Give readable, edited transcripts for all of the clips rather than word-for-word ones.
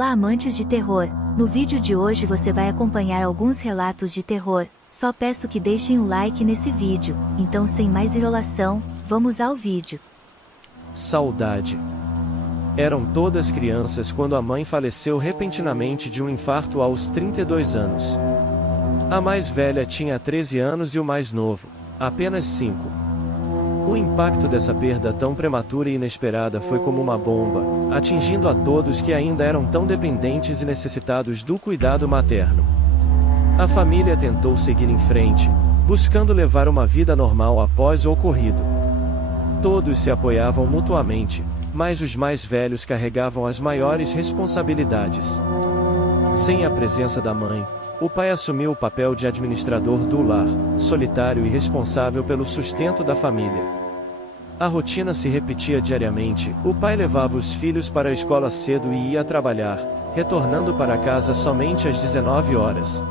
Olá amantes de terror, no vídeo de hoje você vai acompanhar alguns relatos de terror, só peço que deixem o like nesse vídeo, então sem mais enrolação, vamos ao vídeo. Saudade. Eram todas crianças quando a mãe faleceu repentinamente de um infarto aos 32 anos. A mais velha tinha 13 anos e o mais novo, apenas 5. O impacto dessa perda tão prematura e inesperada foi como uma bomba, atingindo a todos que ainda eram tão dependentes e necessitados do cuidado materno. A família tentou seguir em frente, buscando levar uma vida normal após o ocorrido. Todos se apoiavam mutuamente, mas os mais velhos carregavam as maiores responsabilidades. Sem a presença da mãe, o pai assumiu o papel de administrador do lar, solitário e responsável pelo sustento da família. A rotina se repetia diariamente, o pai levava os filhos para a escola cedo e ia trabalhar, retornando para casa somente às 19 horas.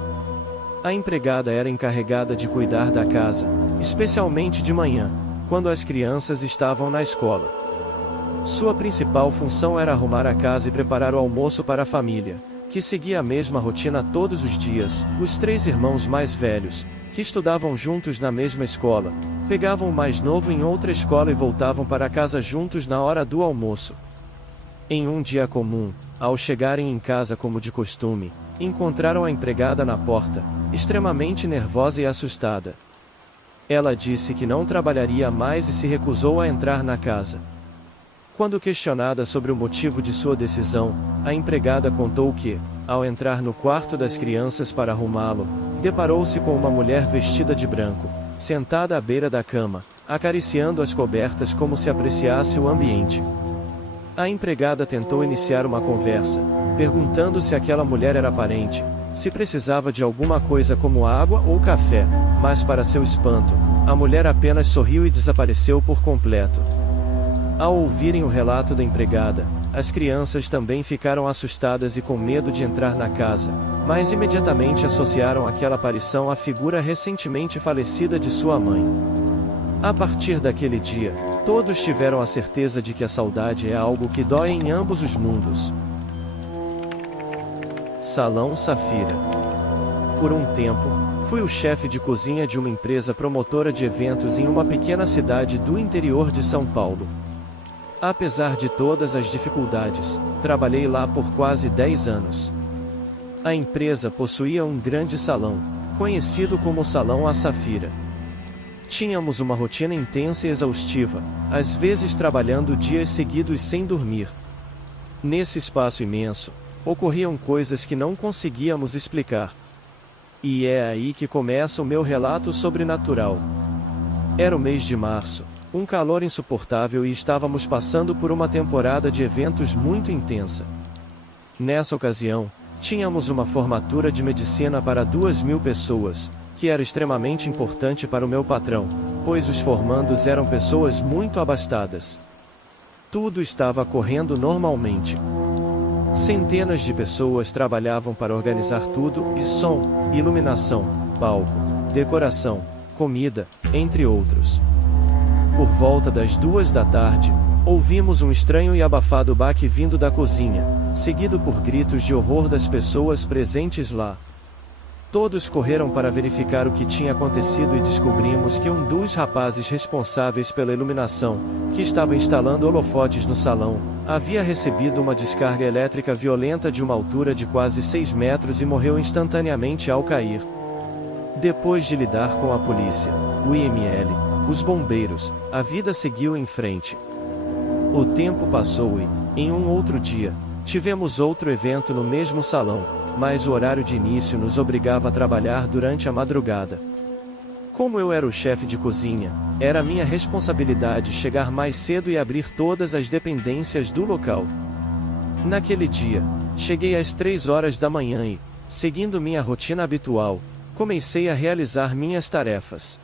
A empregada era encarregada de cuidar da casa, especialmente de manhã, quando as crianças estavam na escola. Sua principal função era arrumar a casa e preparar o almoço para a família, que seguia a mesma rotina todos os dias. Os 3 irmãos mais velhos, que estudavam juntos na mesma escola, pegavam o mais novo em outra escola e voltavam para casa juntos na hora do almoço. Em um dia comum, ao chegarem em casa como de costume, encontraram a empregada na porta, extremamente nervosa e assustada. Ela disse que não trabalharia mais e se recusou a entrar na casa. Quando questionada sobre o motivo de sua decisão, a empregada contou que, ao entrar no quarto das crianças para arrumá-lo, deparou-se com uma mulher vestida de branco, sentada à beira da cama, acariciando as cobertas como se apreciasse o ambiente. A empregada tentou iniciar uma conversa, perguntando se aquela mulher era parente, se precisava de alguma coisa como água ou café, mas para seu espanto, a mulher apenas sorriu e desapareceu por completo. Ao ouvirem o relato da empregada, as crianças também ficaram assustadas e com medo de entrar na casa, mas imediatamente associaram aquela aparição à figura recentemente falecida de sua mãe. A partir daquele dia, todos tiveram a certeza de que a saudade é algo que dói em ambos os mundos. Salão Safira. Por um tempo, fui o chefe de cozinha de uma empresa promotora de eventos em uma pequena cidade do interior de São Paulo. Apesar de todas as dificuldades, trabalhei lá por quase 10 anos. A empresa possuía um grande salão, conhecido como Salão A Safira. Tínhamos uma rotina intensa e exaustiva, às vezes trabalhando dias seguidos sem dormir. Nesse espaço imenso, ocorriam coisas que não conseguíamos explicar. E é aí que começa o meu relato sobrenatural. Era o mês de março. Um calor insuportável e estávamos passando por uma temporada de eventos muito intensa. Nessa ocasião, tínhamos uma formatura de medicina para 2.000 pessoas, que era extremamente importante para o meu patrão, pois os formandos eram pessoas muito abastadas. Tudo estava correndo normalmente. Centenas de pessoas trabalhavam para organizar tudo, e som, iluminação, palco, decoração, comida, entre outros. Por volta das 2 da tarde, ouvimos um estranho e abafado baque vindo da cozinha, seguido por gritos de horror das pessoas presentes lá. Todos correram para verificar o que tinha acontecido e descobrimos que um dos rapazes responsáveis pela iluminação, que estava instalando holofotes no salão, havia recebido uma descarga elétrica violenta de uma altura de quase 6 metros e morreu instantaneamente ao cair. Depois de lidar com a polícia, o IML, os bombeiros, a vida seguiu em frente. O tempo passou e, em um outro dia, tivemos outro evento no mesmo salão, mas o horário de início nos obrigava a trabalhar durante a madrugada. Como eu era o chefe de cozinha, era minha responsabilidade chegar mais cedo e abrir todas as dependências do local. Naquele dia, cheguei às 3 horas da manhã e, seguindo minha rotina habitual, comecei a realizar minhas tarefas.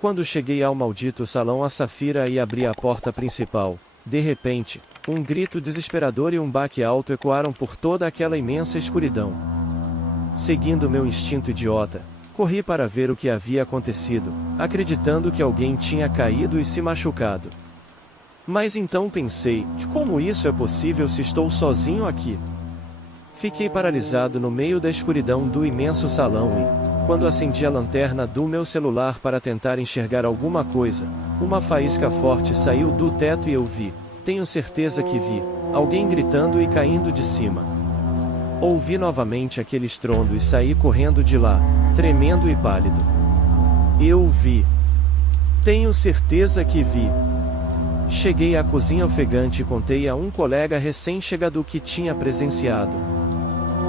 Quando cheguei ao maldito Salão A Safira e abri a porta principal, de repente, um grito desesperador e um baque alto ecoaram por toda aquela imensa escuridão. Seguindo meu instinto idiota, corri para ver o que havia acontecido, acreditando que alguém tinha caído e se machucado. Mas então pensei, como isso é possível se estou sozinho aqui? Fiquei paralisado no meio da escuridão do imenso salão e, quando acendi a lanterna do meu celular para tentar enxergar alguma coisa, uma faísca forte saiu do teto e eu vi, tenho certeza que vi, alguém gritando e caindo de cima. Ouvi novamente aquele estrondo e saí correndo de lá, tremendo e pálido. Eu vi. Tenho certeza que vi. Cheguei à cozinha ofegante e contei a um colega recém-chegado o que tinha presenciado.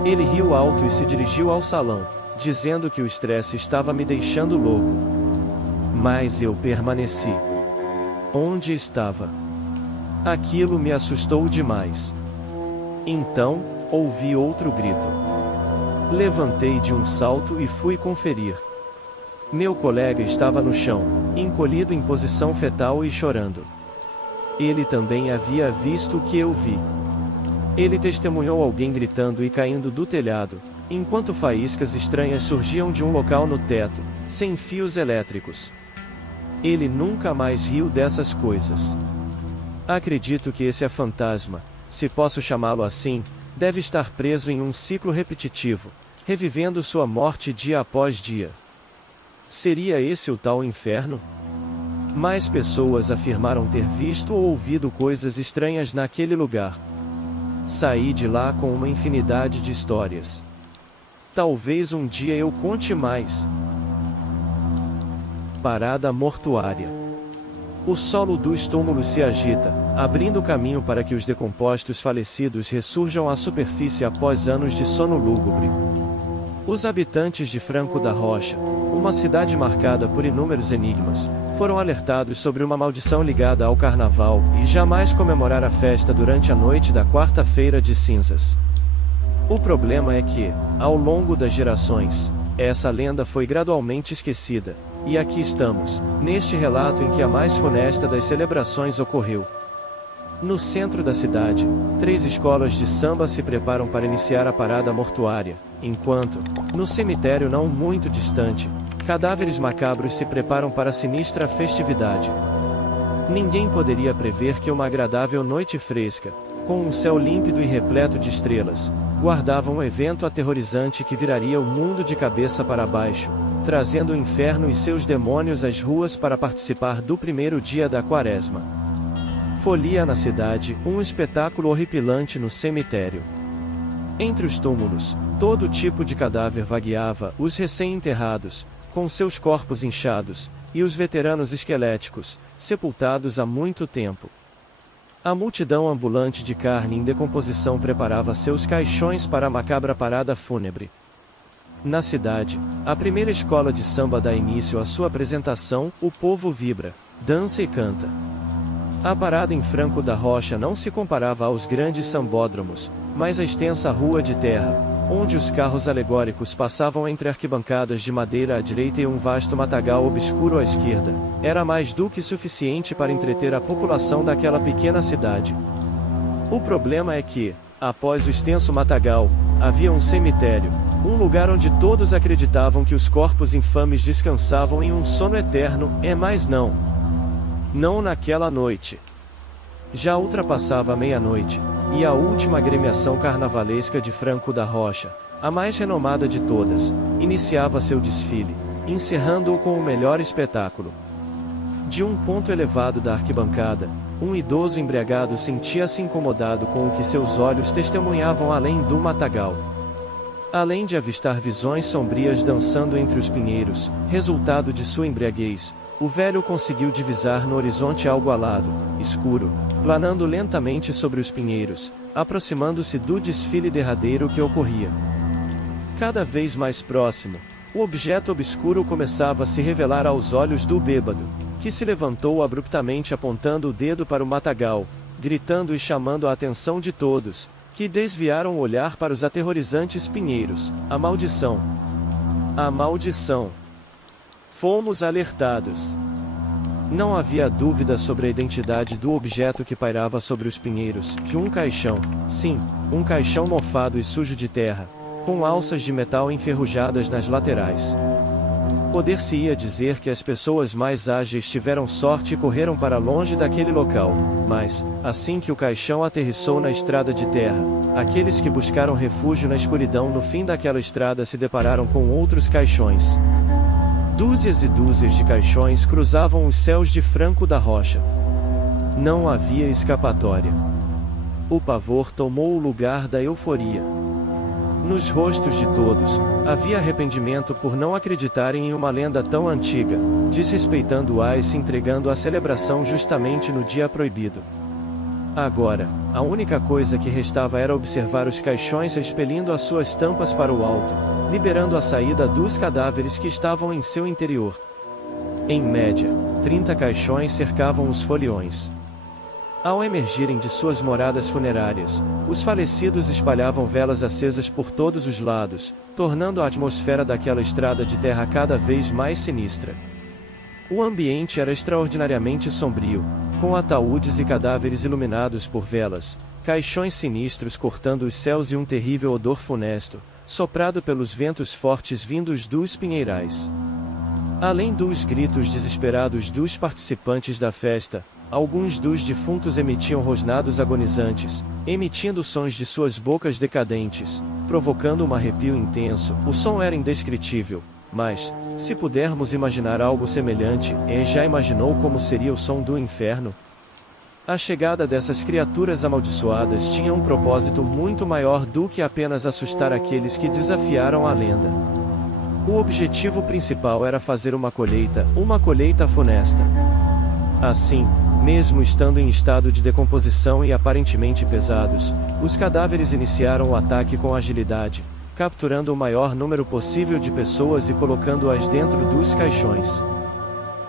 Ele riu alto e se dirigiu ao salão, dizendo que o estresse estava me deixando louco. Mas eu permaneci. Onde estava? Aquilo me assustou demais. Então, ouvi outro grito. Levantei de um salto e fui conferir. Meu colega estava no chão, encolhido em posição fetal e chorando. Ele também havia visto o que eu vi. Ele testemunhou alguém gritando e caindo do telhado, enquanto faíscas estranhas surgiam de um local no teto, sem fios elétricos. Ele nunca mais riu dessas coisas. Acredito que esse fantasma, se posso chamá-lo assim, deve estar preso em um ciclo repetitivo, revivendo sua morte dia após dia. Seria esse o tal inferno? Mais pessoas afirmaram ter visto ou ouvido coisas estranhas naquele lugar. Saí de lá com uma infinidade de histórias. Talvez um dia eu conte mais. Parada mortuária. O solo dos túmulos se agita, abrindo caminho para que os decompostos falecidos ressurjam à superfície após anos de sono lúgubre. Os habitantes de Franco da Rocha, uma cidade marcada por inúmeros enigmas, foram alertados sobre uma maldição ligada ao carnaval e jamais comemorar a festa durante a noite da quarta-feira de cinzas. O problema é que, ao longo das gerações, essa lenda foi gradualmente esquecida, e aqui estamos, neste relato em que a mais funesta das celebrações ocorreu. No centro da cidade, 3 escolas de samba se preparam para iniciar a parada mortuária, enquanto, no cemitério não muito distante, cadáveres macabros se preparam para a sinistra festividade. Ninguém poderia prever que uma agradável noite fresca, com um céu límpido e repleto de estrelas, guardava um evento aterrorizante que viraria o mundo de cabeça para baixo, trazendo o inferno e seus demônios às ruas para participar do primeiro dia da quaresma. Folia na cidade, um espetáculo horripilante no cemitério. Entre os túmulos, todo tipo de cadáver vagueava, os recém-enterrados, com seus corpos inchados, e os veteranos esqueléticos, sepultados há muito tempo. A multidão ambulante de carne em decomposição preparava seus caixões para a macabra parada fúnebre. Na cidade, a primeira escola de samba dá início à sua apresentação, o povo vibra, dança e canta. A parada em Franco da Rocha não se comparava aos grandes sambódromos, mas à extensa rua de terra, onde os carros alegóricos passavam entre arquibancadas de madeira à direita e um vasto matagal obscuro à esquerda, era mais do que suficiente para entreter a população daquela pequena cidade. O problema é que, após o extenso matagal, havia um cemitério, um lugar onde todos acreditavam que os corpos infames descansavam em um sono eterno, mas não. Não naquela noite. Já ultrapassava a meia-noite, e a última agremiação carnavalesca de Franco da Rocha, a mais renomada de todas, iniciava seu desfile, encerrando-o com o melhor espetáculo. De um ponto elevado da arquibancada, um idoso embriagado sentia-se incomodado com o que seus olhos testemunhavam além do matagal. Além de avistar visões sombrias dançando entre os pinheiros, resultado de sua embriaguez, o velho conseguiu divisar no horizonte algo alado, escuro, planando lentamente sobre os pinheiros, aproximando-se do desfile derradeiro que ocorria. Cada vez mais próximo, o objeto obscuro começava a se revelar aos olhos do bêbado, que se levantou abruptamente apontando o dedo para o matagal, gritando e chamando a atenção de todos, que desviaram o olhar para os aterrorizantes pinheiros. A maldição! A maldição! Fomos alertados. Não havia dúvida sobre a identidade do objeto que pairava sobre os pinheiros, de um caixão, sim, um caixão mofado e sujo de terra, com alças de metal enferrujadas nas laterais. Poder-se-ia dizer que as pessoas mais ágeis tiveram sorte e correram para longe daquele local, mas, assim que o caixão aterrissou na estrada de terra, aqueles que buscaram refúgio na escuridão no fim daquela estrada se depararam com outros caixões. Dúzias e dúzias de caixões cruzavam os céus de Franco da Rocha. Não havia escapatória. O pavor tomou o lugar da euforia. Nos rostos de todos, havia arrependimento por não acreditarem em uma lenda tão antiga, desrespeitando-a e se entregando à celebração justamente no dia proibido. Agora, a única coisa que restava era observar os caixões expelindo as suas tampas para o alto, liberando a saída dos cadáveres que estavam em seu interior. Em média, 30 caixões cercavam os foliões. Ao emergirem de suas moradas funerárias, os falecidos espalhavam velas acesas por todos os lados, tornando a atmosfera daquela estrada de terra cada vez mais sinistra. O ambiente era extraordinariamente sombrio, com ataúdes e cadáveres iluminados por velas, caixões sinistros cortando os céus e um terrível odor funesto, soprado pelos ventos fortes vindos dos pinheirais. Além dos gritos desesperados dos participantes da festa, alguns dos defuntos emitiam rosnados agonizantes, emitindo sons de suas bocas decadentes, provocando um arrepio intenso. O som era indescritível, mas, se pudermos imaginar algo semelhante, já imaginou como seria o som do inferno? A chegada dessas criaturas amaldiçoadas tinha um propósito muito maior do que apenas assustar aqueles que desafiaram a lenda. O objetivo principal era fazer uma colheita funesta. Assim, mesmo estando em estado de decomposição e aparentemente pesados, os cadáveres iniciaram o ataque com agilidade, capturando o maior número possível de pessoas e colocando-as dentro dos caixões.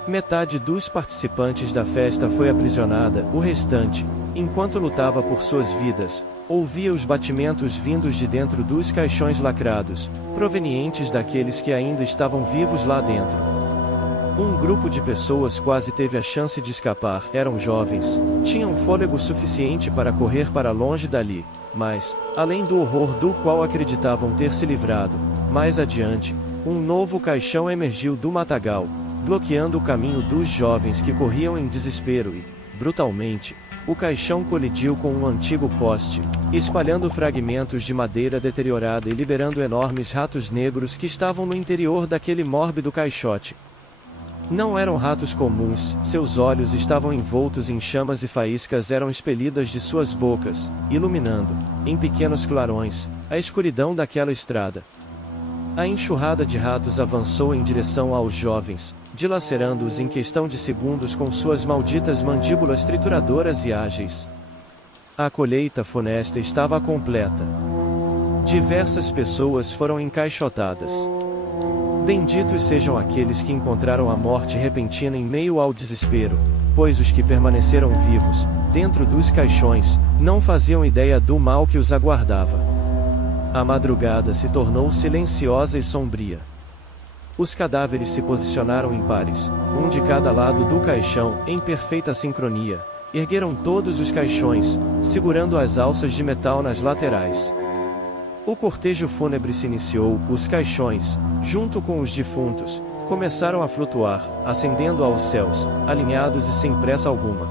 Metade dos participantes da festa foi aprisionada, o restante, enquanto lutava por suas vidas, ouvia os batimentos vindos de dentro dos caixões lacrados, provenientes daqueles que ainda estavam vivos lá dentro. Um grupo de pessoas quase teve a chance de escapar. Eram jovens, tinham fôlego suficiente para correr para longe dali, mas, além do horror do qual acreditavam ter se livrado, mais adiante, um novo caixão emergiu do matagal, bloqueando o caminho dos jovens que corriam em desespero e, brutalmente, o caixão colidiu com um antigo poste, espalhando fragmentos de madeira deteriorada e liberando enormes ratos negros que estavam no interior daquele mórbido caixote. Não eram ratos comuns, seus olhos estavam envoltos em chamas e faíscas eram expelidas de suas bocas, iluminando, em pequenos clarões, a escuridão daquela estrada. A enxurrada de ratos avançou em direção aos jovens, dilacerando-os em questão de segundos com suas malditas mandíbulas trituradoras e ágeis. A colheita funesta estava completa. Diversas pessoas foram encaixotadas. Benditos sejam aqueles que encontraram a morte repentina em meio ao desespero, pois os que permaneceram vivos, dentro dos caixões, não faziam ideia do mal que os aguardava. A madrugada se tornou silenciosa e sombria. Os cadáveres se posicionaram em pares, um de cada lado do caixão, em perfeita sincronia. Ergueram todos os caixões, segurando as alças de metal nas laterais. O cortejo fúnebre se iniciou. Os caixões, junto com os defuntos, começaram a flutuar, ascendendo aos céus, alinhados e sem pressa alguma.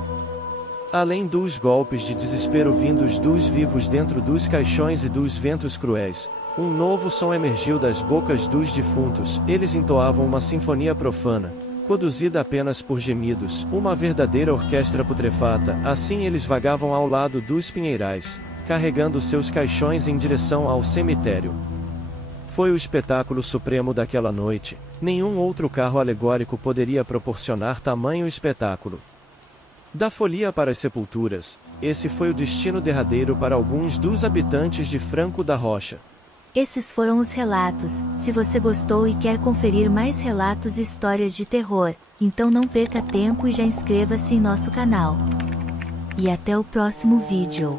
Além dos golpes de desespero vindos dos vivos dentro dos caixões e dos ventos cruéis, um novo som emergiu das bocas dos defuntos. Eles entoavam uma sinfonia profana, conduzida apenas por gemidos, uma verdadeira orquestra putrefata. Assim eles vagavam ao lado dos pinheirais, carregando seus caixões em direção ao cemitério. Foi o espetáculo supremo daquela noite. Nenhum outro carro alegórico poderia proporcionar tamanho espetáculo. Da folia para as sepulturas, esse foi o destino derradeiro para alguns dos habitantes de Franco da Rocha. Esses foram os relatos. Se você gostou e quer conferir mais relatos e histórias de terror, então não perca tempo e já inscreva-se em nosso canal. E até o próximo vídeo.